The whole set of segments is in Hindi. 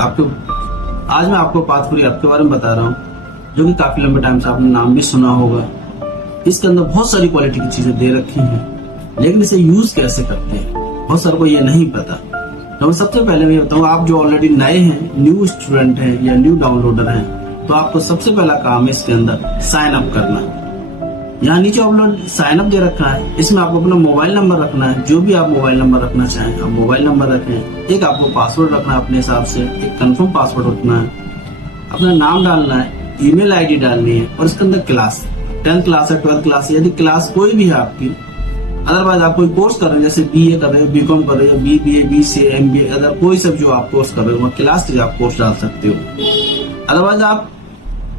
आपको आज मैं आपको पाथपुरी ऐप के बारे में बता रहा हूँ, जो कि काफी लंबे टाइम से आपने नाम भी सुना होगा। इसके अंदर बहुत सारी क्वालिटी की चीजें दे रखी हैं, लेकिन इसे यूज कैसे करते हैं बहुत सारे को ये नहीं पता। तो सबसे पहले मैं बताऊँ, आप जो ऑलरेडी नए हैं, न्यू स्टूडेंट हैं या न्यू डाउनलोडर हैं, तो आपको सबसे पहला काम है इसके अंदर साइन अप करना। यहाँ नीचे आप लोग साइन अप दे रखा है, इसमें आपको अपना मोबाइल नंबर रखना है, जो भी आप मोबाइल नंबर रखना चाहें आप मोबाइल नंबर रखें। एक आपको पासवर्ड रखना है अपने हिसाब से, एक कंफर्म पासवर्ड रखना है, अपना नाम डालना है, ईमेल आईडी डालनी है और इसके अंदर क्लास 10th क्लास है 12th क्लास है, यदि क्लास कोई भी है आपकी। अदरवाइज आप कोई कोर्स कर रहे हैं, जैसे बीए कर रहे हो, बीकॉम कर रहे हो, बीबीए, बीसीए, एमबीए, अदर कोई सब जो आप कोर्स कर रहे हो क्लास से आप कोर्स डाल सकते हो। अदरवाइज आप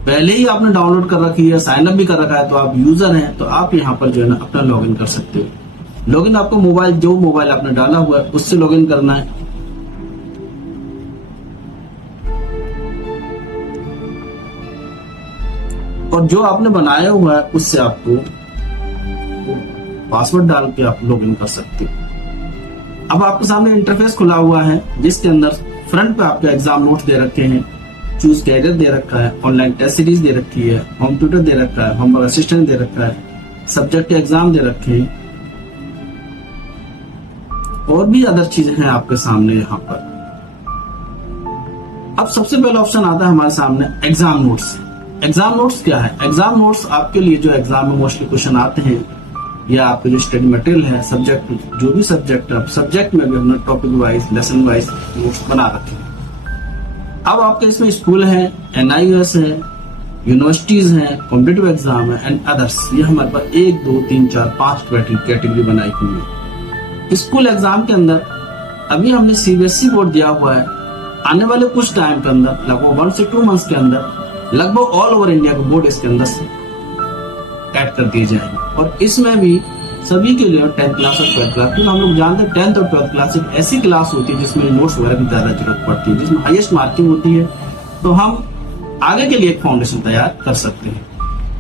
पहले ही आपने डाउनलोड कर रखी है, साइन अप भी कर रखा है, तो आप यूजर हैं, तो आप यहाँ पर जो है ना अपना लॉगिन कर सकते हो। लॉगिन आपको जो मोबाइल आपने डाला हुआ है उससे लॉगिन करना है। और जो आपने बनाया हुआ है उससे आपको पासवर्ड डाल के आप लॉगिन कर सकते हो। अब आपके सामने इंटरफेस खुला हुआ है, जिसके अंदर फ्रंट पे आपके एग्जाम नोट्स दे रखे हैं, चूज कैरियर दे रखा है, ऑनलाइन टेस्ट सीरीज दे रखी है, होम ट्यूटर दे रखा है, होमवर्क असिस्टेंट दे रखा है, सब्जेक्ट के एग्जाम दे रखे हैं और भी अदर चीजें हैं आपके सामने यहाँ पर। अब सबसे पहला ऑप्शन आता है हमारे सामने एग्जाम नोट्स। एग्जाम नोट्स क्या है? एग्जाम नोट्स आपके लिए जो एग्जाम में मोस्टली क्वेश्चन आते हैं या आपके जो स्टडी मटेरियल है, सब्जेक्ट जो भी सब्जेक्ट है, सब्जेक्ट में भी हमने topic wise lesson wise notes बना रखे हैं। अब आपके इसमें स्कूल है, NIOS है, यूनिवर्सिटीज हैं, कॉम्पिटिटिव एग्जाम है एंड अदर्स। ये हमारे पास 1 2 3 4 5 कैटेगरी बनाई हुई है। स्कूल एग्जाम के अंदर अभी हमने CBSE बोर्ड दिया हुआ है। आने वाले कुछ टाइम के अंदर लगभग 1 से 2 मंथ्स के अंदर लगभग ऑल ओवर इंडिया के बोर्ड इसके अंदर से ऐड कर दिए जाएंगे। और इसमें भी सभी के लिए 10th क्लास और 12th क्लास, क्योंकि हम लोग जानते हैं 10th और 12th क्लास एक ऐसी क्लास होती है जिसमें नोट्स वगैरह की ज्यादा जरूरत पड़ती है, जिसमें हाईएस्ट मार्किंग होती है, तो हम आगे के लिए एक फाउंडेशन तैयार कर सकते हैं।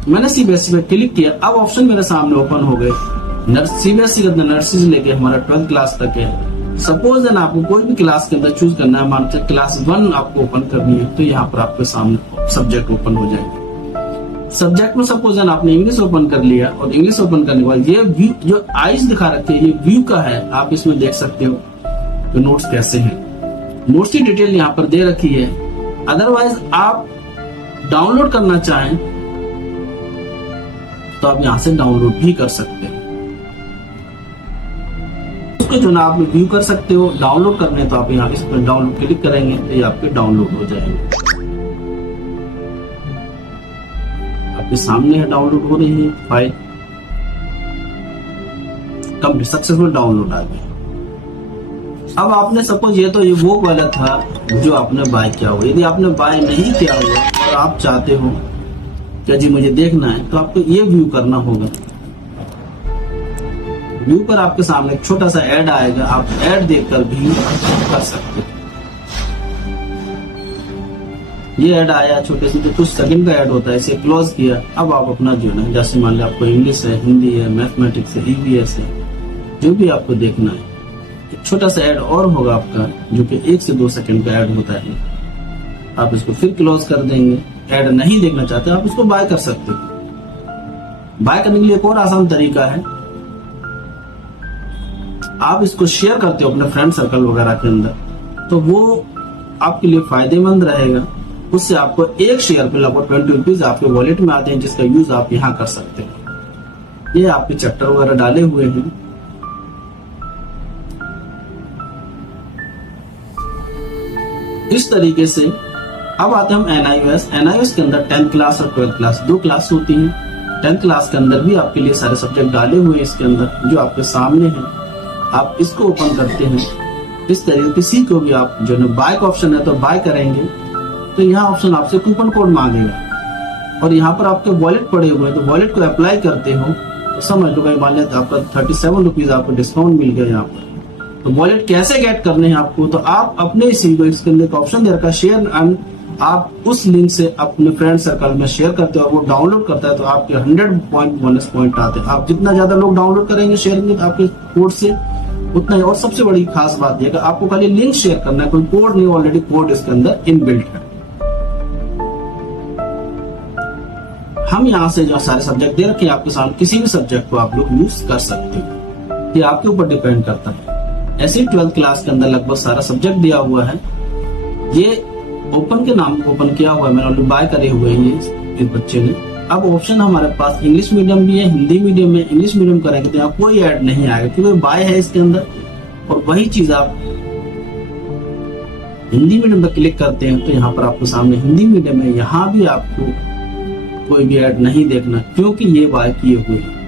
मैंने CBSE पे क्लिक किया। अब ऑप्शन मेरे सामने ओपन हो गए। CBSE के अंदर नर्सरी से लेके हमारा 12th क्लास तक है। सपोज देन आपको कोई भी क्लास के अंदर चूज करना है, मान लीजिए क्लास 1 आपको ओपन करनी है, तो यहाँ पर आपके सामने सब्जेक्ट ओपन हो जाएंगे। सब्जेक्ट में सपोज आपने इंग्लिश ओपन कर लिया और इंग्लिश ओपन करने के बाद ये व्यू जो आइज दिखा रखे हैं, ये व्यू का है। आप इसमें देख सकते हो तो नोट्स कैसे हैं। नोट्स की डिटेल यहाँ पर दे रखी है। अदरवाइज आप डाउनलोड करना चाहें तो आप यहाँ से डाउनलोड भी कर सकते हैं। उसको जो ना आप व्यू कर सकते हो, डाउनलोड करने तो आप यहाँ इस पर डाउनलोड क्लिक करेंगे तो ये आपके डाउनलोड हो जाएंगे। आपके सामने है डाउनलोड हो रही है फाइल, कंप्लीट सक्सेसफुल डाउनलोड आ गया। अब आपने सपोज ये वो वाला था जो आपने बाय किया हुआ। यदि आपने बाय नहीं किया हुआ और आप चाहते हो कि जी मुझे देखना है, तो आपको ये व्यू करना होगा। व्यू पर आपके सामने एक छोटा सा ऐड आएगा, आप ऐड देखकर भी कर सकते हो। ये ऐड आया छोटे से, कुछ सेकंड का ऐड होता है, इसे क्लोज किया। अब आप अपना जो है, जैसे मान लिया आपको इंग्लिश है, हिंदी है, मैथमेटिक्स है, EVS है, जो भी आपको देखना है, एक छोटा सा ऐड और होगा आपका, जो कि 1 से 2 सेकंड का ऐड होता है। आप इसको फिर क्लोज कर देंगे। ऐड नहीं देखना चाहते आप इसको बाय कर सकते हो। बाय करने के लिए एक और आसान तरीका है, आप इसको शेयर करते हो अपने फ्रेंड सर्कल वगैरह के अंदर, तो वो आपके लिए फायदेमंद रहेगा। उससे आपको एक शेयर पे लगभग 20 रुपीज आपके वॉलेट में आते हैं, जिसका यूज आप यहाँ कर सकते हैं। ये आपके चैप्टर वगैरह डाले हुए हैं। इस तरीके से अब आते हैं हम NIOS के अंदर 10th क्लास और 12th क्लास 2 क्लास होती हैं। 10th क्लास के अंदर भी आपके लिए सारे सब्जेक्ट डाले हुए हैं इसके अंदर, जो आपके सामने हैं। आप इसको ओपन करते हैं इस तरीके, किसी को भी आप जो है बाय का ऑप्शन है तो बाय करेंगे, तो यहाँ ऑप्शन आपसे कूपन कोड मांगेगा और यहाँ पर आपके वॉलेट पड़े हुए हैं, तो वॉलेट को अप्लाई करते हो तो समझ लो भाई, मान लिया आपका 37 रुपीज आपको डिस्काउंट मिल गया यहाँ पर। तो वॉलेट कैसे गेट करने हैं आपको, तो आप अपने इसी को इसके अंदर ऑप्शन दे रखा शेयर एंड, आप उस लिंक से अपने फ्रेंड सर्कल में शेयर करते हो और वो डाउनलोड करता है, तो आपके 100 बोनस पॉइंट आते हैं। आप जितना ज्यादा लोग डाउनलोड करेंगे शेयर करेंगे आपके कोड से, उतना ही। और सबसे बड़ी खास बात यह कि आपको खाली लिंक शेयर करना है, कोई कोड नहीं, ऑलरेडी कोड इसके अंदर इनबिल्ट है। हम यहाँ से जो सारे सब्जेक्ट दे रखे हैं आपके सामने, किसी भी सब्जेक्ट को आप लोग यूज कर सकते हो, ये आपके ऊपर डिपेंड करता है। ऐसे ही 12th क्लास के अंदर लगभग सारा सब्जेक्ट दिया हुआ है। ये ओपन के नाम ओपन किया हुआ है, मैंने ऑलरेडी बाय करे हुए हैं ये इस बच्चे ने। अब ऑप्शन हमारे पास इंग्लिश मीडियम भी है, हिंदी मीडियम में। इंग्लिश मीडियम करेंगे तो यहाँ कोई ऐड नहीं आएगा क्योंकि बाय है इसके अंदर। और वही चीज आप हिंदी मीडियम पर क्लिक करते हैं तो यहाँ पर आपको सामने हिंदी मीडियम है, यहाँ भी आपको कोई भी ऐड नहीं देखना क्योंकि ये बाय किए हुए हैं।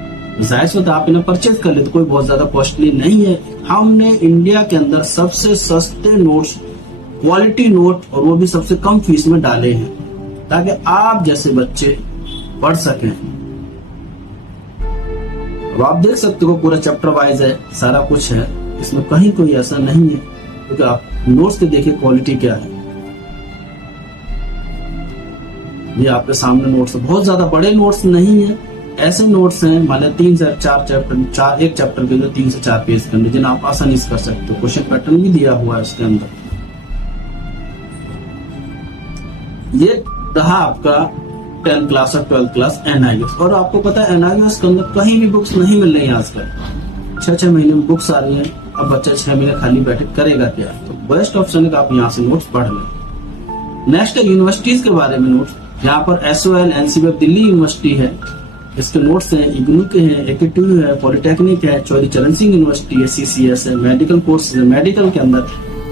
जाहिर सी बात है आप इन्हें परचेज कर ले तो कोई बहुत ज्यादा कॉस्टली नहीं है। हमने इंडिया के अंदर सबसे सस्ते नोट्स, क्वालिटी नोट, और वो भी सबसे कम फीस में डाले हैं ताकि आप जैसे बच्चे पढ़ सकें। अब आप देख सकते हो पूरा चैप्टर वाइज है, सारा कुछ है, इसमें कहीं कोई ऐसा नहीं है क्योंकि आप नोट्स के देखिए क्वालिटी क्या है। ये आपके सामने नोट्स, बहुत ज्यादा बड़े नोट्स नहीं है, ऐसे नोट्स हैं मान 3 से 4 चैप्टर, एक चैप्टर के अंदर 3 से 4 पेज के अंदर, जिन्हें आप आसानी से कर सकते हो। क्वेश्चन पैटर्न भी दिया हुआ है इसके अंदर। ये रहा आपका 10th क्लास और 12th क्लास NIOS। और आपको पता है NIOS के अंदर कहीं भी बुक्स नहीं मिल रही है आजकल, 6-6 महीने में बुक्स आ रही है। अब बच्चा 6 महीने खाली बैठे करेगा क्या? तो बेस्ट ऑप्शन है कि आप यहाँ से नोट्स पढ़ लें। नेक्स्ट है यूनिवर्सिटीज के बारे में नोट्स। यहाँ पर SOL NCBF दिल्ली यूनिवर्सिटी है, इसके नोट्स हैं, इग्नू के हैं, AKTU है, पॉलिटेक्निक है, चौधरी चरण सिंह यूनिवर्सिटी है, CCS है, मेडिकल कोर्स है। मेडिकल के अंदर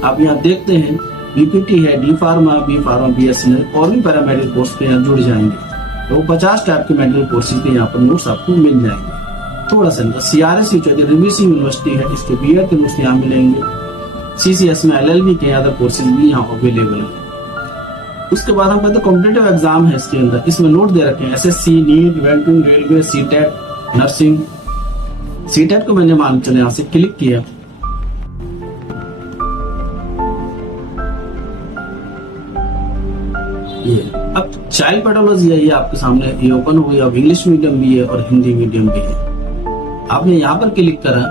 आप यहाँ देखते हैं BPT है, D Pharma, B Pharma, BSc और भी पैरामेडिकल कोर्स के यहाँ जुड़ जाएंगे। तो 50 टाइप के मेडिकल कोर्सेज के यहाँ पर नोट्स आपको मिल जाएंगे। थोड़ा सा CRS चौधरी रणवीर सिंह यूनिवर्सिटी है, इसके BEd के नोट्स यहाँ मिलेंगे। CCS में LLB के अदर कोर्सेज भी यहाँ अवेलेबल है। उसके बाद हम कहते हैं कॉम्पिटिटिव एग्जाम है इसके अंदर, इसमें नोट दे रखे हैं SSC, NEET, banking, railway, CTET, nursing. CTET को मैंने मान चले यहाँ से क्लिक किया, ये अब चाइल्ड पैथोलॉजी है, ये आपके सामने ये ओपन हो गई। अब इंग्लिश मीडियम भी है और हिंदी मीडियम भी है। आपने यहाँ पर क्लिक करा,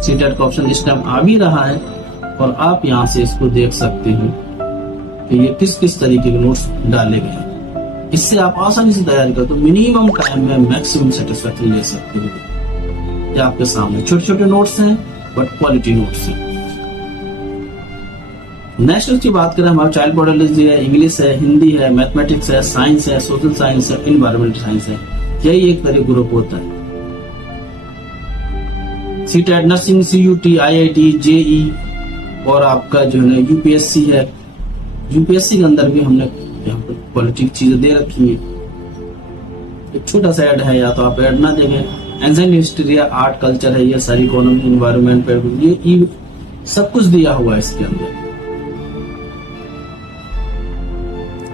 CTET का ऑप्शन इस टाइम आ भी रहा है और आप यहाँ से इसको देख सकते हैं कि ये किस किस तरीके के नोट्स डाले गए हैं। इससे आप आसानी से तैयारी कर तो मिनिमम टाइम में मैक्सिमम सेटिस्फेक्शन ले सकते हो। ये आपके सामने छोटे छोटे नोट्स हैं बट क्वालिटी नोट्स हैं। नेक्स्ट की बात करें, हमारा चाइल्ड पैथोलॉजी है, इंग्लिश है, हिंदी है, मैथमेटिक्स है, साइंस है, सोशल साइंस है, इन्वायरमेंटल साइंस है। यही एक तरह ग्रुप होता है। CTET, nursing, CUT, IIT, JE और आपका जो है UPSC है। UPSC के अंदर भी हमने यहाँ पर क्वालिटी चीजें दे रखी है। एक छोटा सा ऐड है, या तो आप ऐड ना देंगे। एंशिएंट हिस्ट्री, आर्ट, कल्चर है, ये सारी इकोनॉमी, इन्वायरमेंट, ये सब कुछ दिया हुआ है इसके अंदर।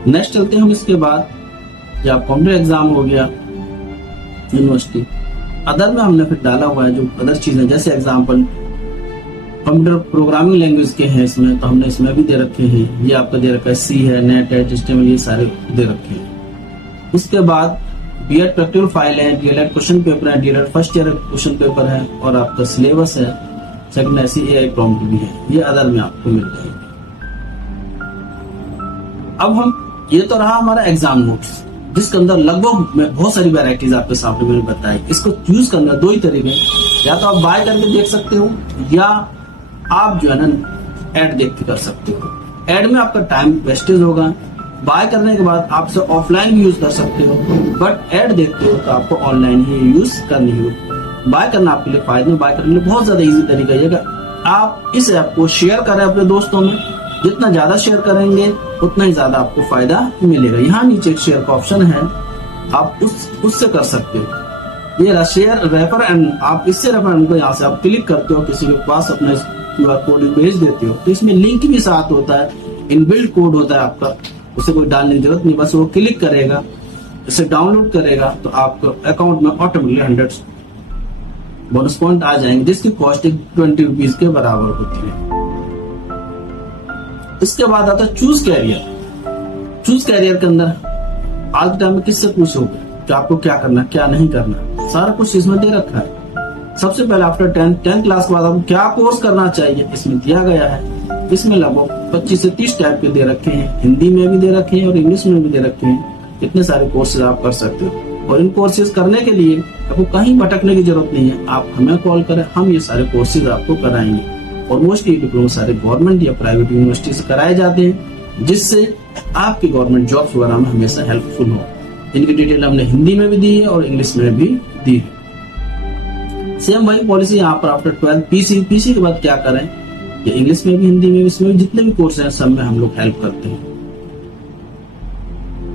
नेक्स्ट चलते हैं हम इसके बाद, जब कॉम्पिटिटिव एग्जाम हो गया यूनिवर्सिटी, अदर में हमने फिर डाला हुआ है जो अदर चीजें, जैसे एग्जाम्पल कंप्यूटर प्रोग्रामिंग लैंग्वेज के हैं इसमें, तो हमने इसमें भी दे रखे हैं। ये आपका दे रखा है C है, नेट है, HTML, ये सारे दे रखे हैं। उसके बाद BEd प्रैक्टिकल फाइल है, DLED क्वेश्चन पेपर है, DLED first year question paper है और आपका सिलेबस है, सेकंड ऐसी AI प्रॉम्प्ट भी है। ये अदर में आपको मिल जाएंगे। अब हम, ये तो रहा हमारा एग्जाम नोट्स, जिसके अंदर लगभग बहुत सारी वैरायटीज आपके सामने मैंने बताई। इसको यूज करना 2 ही तरीके, या तो आप बाय करके देख सकते हो या आप जो है ना ऐड देख के कर सकते हो। ऐड में आपका टाइम वेस्टेज होगा, बाय करने के बाद आप से ऑफलाइन भी यूज कर सकते हो, बट ऐड देखते हो तो आपको ऑनलाइन ही यूज करनी हो। बाय करना आपके लिए फायदे, बाय करने के लिए बहुत ज्यादा इजी तरीका है कि आप इस ऐप को शेयर करें अपने दोस्तों में। जितना ज्यादा शेयर करेंगे उतना ही ज्यादा आपको फायदा मिलेगा। यहाँ नीचे एक शेयर का ऑप्शन है, आप उससे कर सकते हो। ये शेयर रेफर एंड, आप इससे रेफर एंड को यहाँ से आप क्लिक करते हो, किसी के पास अपना QR कोड भेज देते हो, तो इसमें लिंक भी साथ होता है, इनबिल्ट कोड होता है आपका, उसे कोई डालने की जरूरत नहीं, बस वो क्लिक करेगा, इसे डाउनलोड करेगा तो आपको अकाउंट में ऑटोमेटिकली 100 बोनस पॉइंट आ जाएंगे, जिसकी कॉस्ट 20 रुपीज के बराबर होती है। इसके बाद आता है चूज कैरियर। चूज कैरियर के अंदर आज के टाइम में किससे पूछोगे कि आपको क्या करना क्या नहीं करना, सारा कुछ इसमें दे रखा है। सबसे पहले आफ्टर 10th क्लास के बाद आपको क्या कोर्स करना चाहिए इसमें दिया गया है। इसमें लगभग 25 से 30 टाइप के दे रखे हैं, हिंदी में भी दे रखे हैं और इंग्लिश में भी दे रखे हैं। इतने सारे कोर्सेज आप कर सकते हो और इन कोर्सेज करने के लिए आपको कहीं भटकने की जरूरत नहीं है। आप हमें कॉल करें, हम ये सारे कोर्सेज आपको कराएंगे। और मोस्टली डिप्लोमा सारे गवर्नमेंट या प्राइवेट यूनिवर्सिटी से कराए जाते हैं, जिससे आपकी गवर्नमेंट जॉब्स वगैरह में हमेशा हेल्पफुल हो। इनकी डिटेल हमने हिंदी में भी दी है और इंग्लिश में भी दी है। सेम वही पॉलिसी यहाँ पर आफ्टर 12 पीसी के बाद क्या करें, ये इंग्लिश में भी हिंदी में भी इसमें भी जितने भी कोर्स हैं सब में हम लोग हेल्प करते हैं।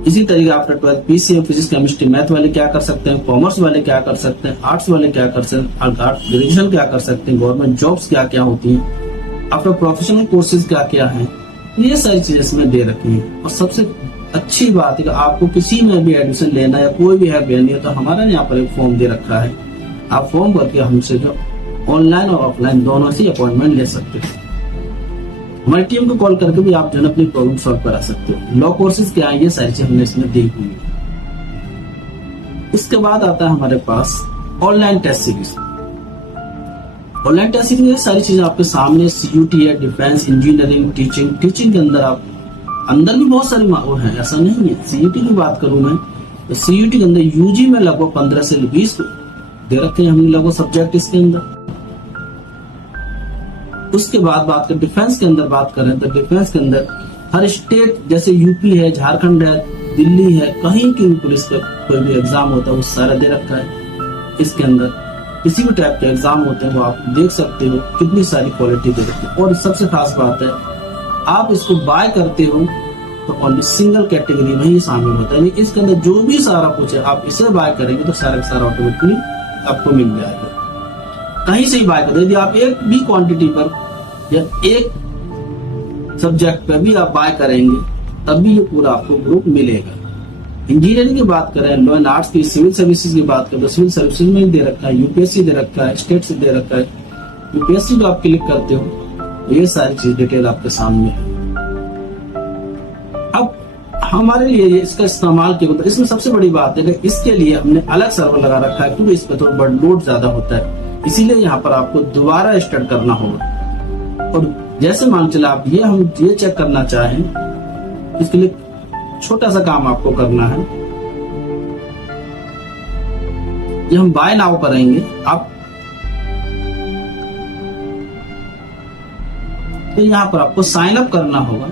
इसी तरीके after 12 PC physics chemistry math वाले क्या कर सकते हैं, कॉमर्स वाले क्या कर सकते हैं, आर्ट्स वाले क्या कर सकते हैं, ग्रेजुएशन क्या कर सकते हैं, गवर्नमेंट जॉब्स क्या क्या होती हैं, आफ्टर प्रोफेशनल कोर्सेज क्या क्या है, ये सारी चीजें इसमें दे रखी है। और सबसे अच्छी बात है कि आपको किसी में भी एडमिशन लेना है, कोई भी हेल्प लेनी है, तो हमारा यहाँ पर एक फॉर्म दे रखा है। आप फॉर्म भर के हमसे जो ऑनलाइन और ऑफलाइन दोनों से अपॉइंटमेंट ले सकते हैं। हमारी टीम को कॉल करके भी आप जो है अपनी प्रॉब्लम सॉल्व करा सकते हो। लॉ कोर्सेज क्या है, ये सारी चीजें हमने इसमें दी हुई है। इसके बाद आता है हमारे पास online test series. Online test series में सारी चीजें आपके सामने, सीयूटी है, डिफेंस, इंजीनियरिंग, टीचिंग के अंदर आप अंदर भी बहुत सारी वो है, ऐसा नहीं है। सीयूटी की बात करूं मैं तो सीयूटी के अंदर यूजी में लगभग 15 से 20 दे रखे हैं हमने लगभग सब्जेक्ट इसके अंदर। उसके बाद बात करें डिफेंस के अंदर बात करें तो डिफेंस के अंदर हर स्टेट जैसे यूपी है, झारखंड है, दिल्ली है, कहीं की भी पुलिस का कोई भी एग्जाम होता है वो सारा दे रखा है इसके अंदर। किसी भी टाइप के एग्जाम होते हैं वो आप देख सकते हो, कितनी सारी क्वालिटी दे रखी है। और सबसे खास बात है, आप इसको बाय करते हो तो ओनली सिंगल कैटेगरी में ही शामिल होता है। इसके अंदर जो भी सारा कुछ है आप इसे बाय करेंगे तो सारा का सारा ऑटोमेटिकली आपको मिल जाएगा। कहीं से ही बाय कर, यदि आप एक भी क्वांटिटी पर या एक सब्जेक्ट पर भी आप बाय करेंगे तब भी ये पूरा आपको ग्रुप मिलेगा। इंजीनियरिंग की बात करें, लॉ एंड आर्ट्स की, सिविल सर्विसेज की बात करें तो सिविल सर्विसेज में दे रखा है, यूपीएससी दे रखा है, स्टेट से दे रखा है। यूपीएससी जो आप क्लिक करते हो तो ये सारी चीज डिटेल आपके सामने है। अब हमारे लिए इसका इस्तेमाल क्यों होता है, इसमें सबसे बड़ी बात है कि इसके लिए हमने अलग सर्वर लगा रखा है क्योंकि इस पर थोड़ा बड़ा लोड ज्यादा होता है, इसीलिए यहाँ पर आपको दोबारा स्टार्ट करना होगा। और जैसे मान चला आप हम ये चेक करना चाहें, इसके लिए छोटा सा काम आपको करना है। ये हम बाय नाउ करेंगे, आप तो यहाँ पर आपको साइन अप करना होगा।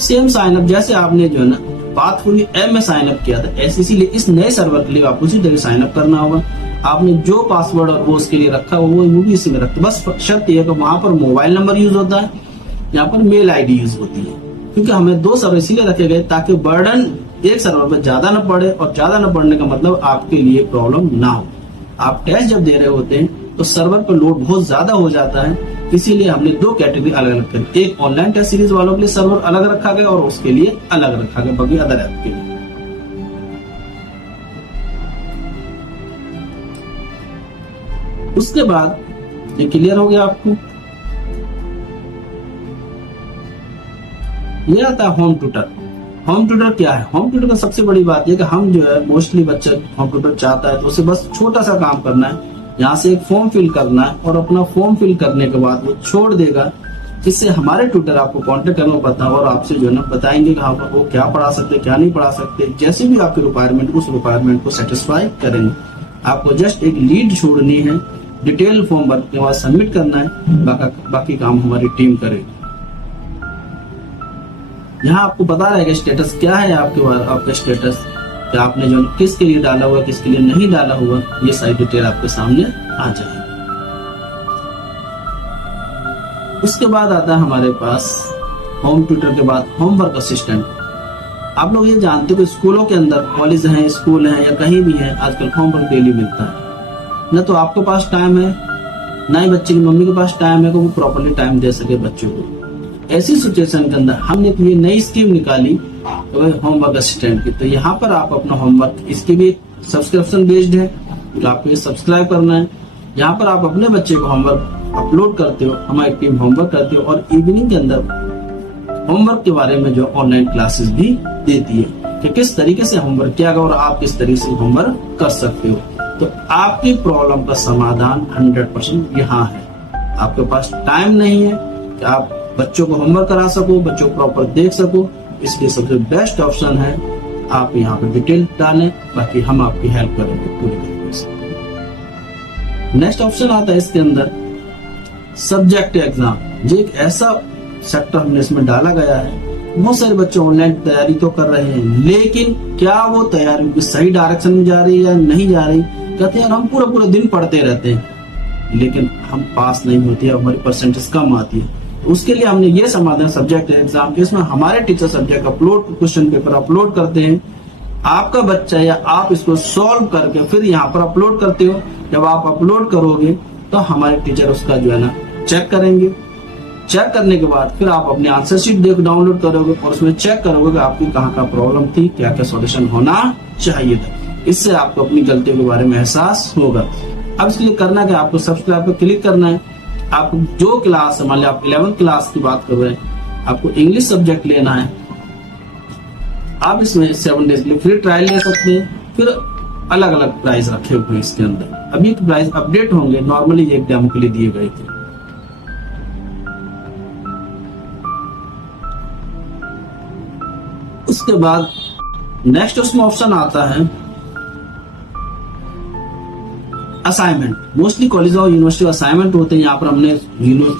सेम साइन अप जैसे आपने जो है ना पाथफुली ऐप में साइन अप किया था, ऐसे इसीलिए इस नए सर्वर के लिए आपको उसी तरह साइन अप करना होगा। आपने जो पासवर्ड और वो उसके लिए रखा वो भी इसी में रखते, बस शर्त यह है कि वहां पर मोबाइल नंबर यूज होता है, यहाँ पर मेल आईडी यूज होती है। क्योंकि हमें 2 सर्वर इसीलिए रखे गए ताकि बर्डन एक सर्वर पर ज्यादा न पड़े, और ज्यादा न पड़ने का मतलब आपके लिए प्रॉब्लम ना हो। आप टेस्ट जब दे रहे होते हैं तो सर्वर पर लोड बहुत ज्यादा हो जाता है, इसीलिए हमने 2 कैटेगरी अलग अलग करी। एक ऑनलाइन टेस्ट सीरीज वालों के लिए सर्वर अलग रखा गया और उसके लिए अलग रखा गया बाकी अदर ऐप के लिए। उसके बाद ये क्लियर हो गया आपको। ये आता है होम ट्यूटर। होम ट्यूटर क्या है? होम ट्यूटर का सबसे बड़ी बात यह कि हम जो है मोस्टली बच्चा होम ट्यूटर चाहता है तो उसे बस छोटा सा काम करना है, यहाँ से एक फॉर्म फिल करना है और अपना फॉर्म फिल करने के बाद वो छोड़ देगा, जिससे हमारे ट्यूटर आपको कांटेक्ट करना पड़ता है और आपसे जो है ना बताएंगे कि हाँ वो क्या पढ़ा सकते क्या नहीं पढ़ा सकते, जैसे भी आपकी रिक्वायरमेंट उस रिक्वायरमेंट को सेटिस्फाई करेंगे। आपको जस्ट एक लीड छोड़नी है, डिटेल फॉर्म भर के बाद सबमिट करना है, बाकी काम हमारी टीम करेगी। यहाँ आपको बता रहेगा स्टेटस क्या है आपका स्टेटस, कि आपने जो किसके लिए डाला हुआ किसके लिए नहीं डाला हुआ, ये सारी डिटेल आपके सामने आ जाएगी। उसके बाद आता है हमारे पास होम ट्यूटर के बाद होमवर्क असिस्टेंट। आप लोग ये जानते हो कि स्कूलों के अंदर, कॉलेज हैं, स्कूल हैं या कहीं भी है, आजकल होमवर्क डेली मिलता है। न तो आपके पास टाइम है, ना ही बच्चे की मम्मी के पास टाइम है कि वो प्रॉपरली टाइम दे सके बच्चों को। ऐसी सिचुएशन के अंदर हमने ये नई स्कीम निकाली होमवर्क असिस्टेंट की। तो यहाँ पर आप अपना होमवर्क, इसकी भी सब्सक्रिप्शन बेस्ड है, तो आपको ये सब्सक्राइब करना है। यहाँ पर आप अपने बच्चे को होमवर्क अपलोड करते हो, हमारी टीम होमवर्क करती हो और इवनिंग के अंदर होमवर्क के बारे में जो ऑनलाइन क्लासेस भी देती है कि किस तरीके से होमवर्क किया गया और आप किस तरीके से होमवर्क कर सकते हो। तो आपकी प्रॉब्लम का समाधान 100% यहाँ है। आपके पास टाइम नहीं है कि आप बच्चों को होमवर्क करा सको, बच्चों को प्रॉपर देख सको, इसलिए सबसे बेस्ट ऑप्शन है आप यहाँ पर डिटेल डालें, बाकी हम आपकी हेल्प करेंगे पूरी तरीके से। नेक्स्ट ऑप्शन आता है इसके अंदर सब्जेक्ट एग्जाम। ये एक ऐसा सेक्टर हमने इसमें डाला गया है। बहुत सारे बच्चे ऑनलाइन तैयारी तो कर रहे हैं, लेकिन क्या वो तैयारी की सही डायरेक्शन में जा रही है या नहीं जा रही। कहते हैं हम पूरा दिन पढ़ते रहते हैं, लेकिन हम पास नहीं होते, हमारी परसेंटेज कम आती है। उसके लिए हमने ये समाधान सब्जेक्ट एग्जाम के, इसमें हमारे teacher subject upload question paper upload करते हैं। आपका बच्चा या आप इसको सॉल्व करके फिर यहाँ पर अपलोड करते हो। जब आप अपलोड करोगे तो हमारे टीचर उसका जो है ना चेक करेंगे। चेक करने के बाद फिर आप अपनी आंसर शीट डाउनलोड करोगे और उसमें चेक करोगे कि आपकी कहाँ प्रॉब्लम थी, क्या क्या सॉल्यूशन होना चाहिए था। इससे आपको अपनी गलतियों के बारे में एहसास होगा। अब इसके लिए करना क्या, आपको सब्सक्राइब पर क्लिक करना है। आप जो क्लास, मान लिया आप 11th क्लास की बात कर रहे हैं, आपको इंग्लिश सब्जेक्ट लेना है। आप इसमें 7 डेज के लिए फ्री ट्रायल ले सकते हैं। फिर अलग अलग प्राइस रखे हुए हैं इसके अंदर। अभी प्राइस अपडेट होंगे, नॉर्मली ये एक डेमो के लिए दिए गए थे। उसके बाद नेक्स्ट उसमें ऑप्शन आता है असाइनमेंट। मोस्टली कॉलेज और यूनिवर्सिटी असाइनमेंट होते हैं। यहाँ पर हमने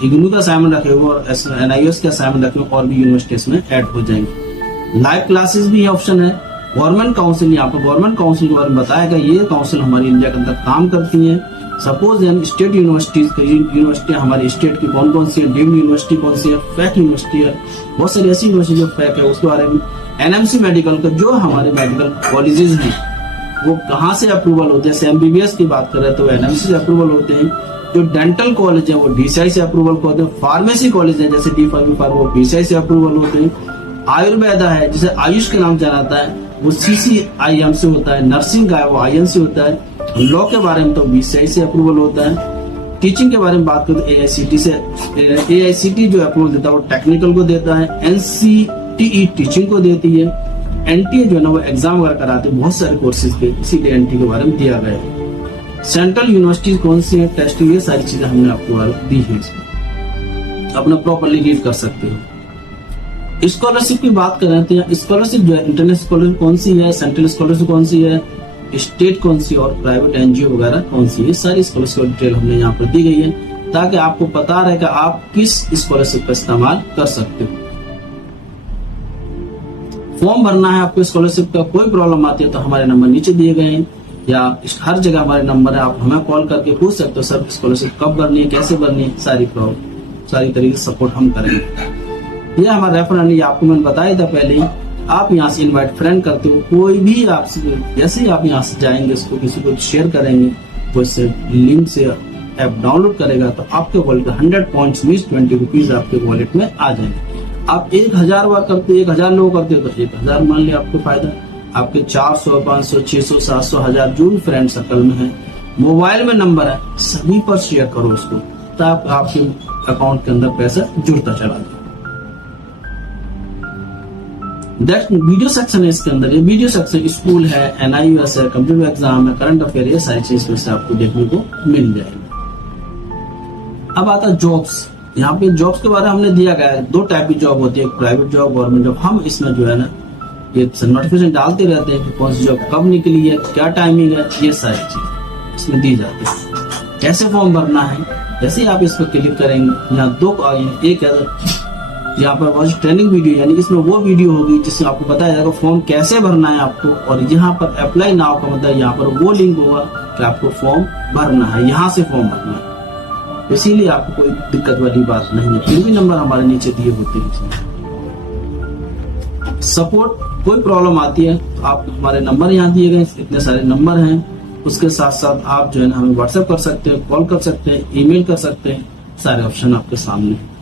इग्नू का असाइनमेंट रखे हुए और NIOS के असाइनमेंट रखे हुए, और भी यूनिवर्सिटीज में ऐड हो जाएंगे। लाइव क्लासेस भी ऑप्शन है। गवर्नमेंट काउंसिल, यहाँ पर गवर्नमेंट काउंसिल के बारे में बताया गया। ये काउंसिल हमारी इंडिया के अंदर काम करती है। सपोज हम स्टेट यूनिवर्सिटी हमारी स्टेट की कौन कौन सी है, डीम्ड यूनिवर्सिटी कौन सी है, फैक यूनिवर्सिटी है, बहुत सारी ऐसी यूनिवर्सिटी जो फैक है, उसके बारे में NMC मेडिकल का, जो हमारे मेडिकल कॉलेजेस हैं वो कहाँ से अप्रूवल होते हैं। MBBS की बात कर रहे हैं तो NMC से अप्रूवल होते हैं। जो डेंटल कॉलेज है वो DCI से अप्रूवल होते हैं। फार्मेसी कॉलेज है जैसे D-Pharm वो PCI से अप्रूवल होते हैं। आयुर्वेदा है जिसे आयुष के नाम जाना जाता है वो CCIM से होता है। नर्सिंग का है वो IN से होता है। लॉ के बारे में तो BCI से अप्रूवल होता है। टीचिंग के बारे में बात करें तो AICT से, AICT जो अप्रूवल देता है वो टेक्निकल को देता है। NCTE टीचिंग को देती है। NTA जो है ना वो एग्जाम वगैरह कराते हैं बहुत सारे कोर्सेज पे, इसीलिए NTA के बारे में दिया गया है। सेंट्रल यूनिवर्सिटी कौन सी है, टेस्ट, ये सारी चीजें हमने आपको दी है। अपना प्रॉपरली रीड कर सकते हो। स्कॉलरशिप की बात करें तो स्कॉलरशिप जो है इंटरनेशनल स्कॉलरशिप कौन सी है, सेंट्रल स्कॉलरशिप कौन सी है, स्टेट कौन सी और प्राइवेट NGO वगैरह कौन सी है, सारी स्कॉलरशिप डिटेल हमने यहाँ पर दी गई है ताकि आपको पता रहे कि आप किस स्कॉलरशिप का इस्तेमाल कर सकते हो। फॉर्म भरना है आपको स्कॉलरशिप का, कोई प्रॉब्लम आती है तो हमारे नंबर नीचे दिए गए हैं या हर जगह हमारे नंबर है, आप हमें कॉल करके पूछ सकते हो सर स्कॉलरशिप कब भरनी है, कैसे भरनी है, सारी तरीके से सपोर्ट हम करेंगे। ये हमारा रेफरेंस है, आपको मैंने बताया था पहले ही। आप यहाँ से इनवाइट फ्रेंड करते हो, कोई भी आपसे जैसे ही आप यहाँ से जाएंगे इसको किसी को शेयर करेंगे वो इससे लिंक से ऐप डाउनलोड करेगा तो आपके वॉलेट 100 पॉइंट्स मीन्स 20 रुपीज आपके वॉलेट में आ जाएंगे। आप 1000 बार करते हो, 1000 लोग करते हो तो 1000 मान लिया आपको फायदा। आपके 400, 500, 600, 700, 1000 जो भी फ्रेंड सर्कल में है, मोबाइल में नंबर है, सभी पर शेयर करो उसको ताकि आपके अकाउंट के अंदर पैसा जुड़ता चला जाए। वीडियो सेक्शन है इसके अंदर। ये वीडियो सेक्शन स्कूल है, NIOS है, कंप्यूटर एग्जाम है, करंट अफेयर, ये सारी चीज में से आपको देखने को मिल जाएगी। अब आता है जॉब्स। यहाँ पे जॉब्स के बारे में हमने दिया गया है। 2 टाइप की जॉब होती है, प्राइवेट जॉब, गवर्नमेंट जॉब। हम इसमें जो है ना ये नोटिफिकेशन डालते रहते हैं कि कौन सी जॉब कब निकली है, क्या टाइमिंग है, ये सारी चीज इसमें दी जाती है। कैसे फॉर्म भरना है, जैसे ही आप इस पर क्लिक करेंगे यहाँ 2 एक है यहाँ पर वॉच ट्रेनिंग वीडियो, यानी इसमें वो वीडियो होगी जिसमें आपको बताया जाएगा फॉर्म कैसे भरना है आपको, और यहाँ पर अप्लाई नाउ का मतलब यहाँ पर वो लिंक होगा कि आपको फॉर्म भरना है, यहाँ से फॉर्म भरना है। इसीलिए आपको कोई दिक्कत वाली बात नहीं है। फिर भी नंबर हमारे नीचे दिए होते हैं। सपोर्ट, कोई प्रॉब्लम आती है तो आप हमारे नंबर यहाँ दिए गए, इतने सारे नंबर हैं। उसके साथ साथ आप जो है ना हमें व्हाट्सएप कर सकते हैं, कॉल कर सकते हैं, ईमेल कर सकते हैं, सारे ऑप्शन आपके सामने हैं।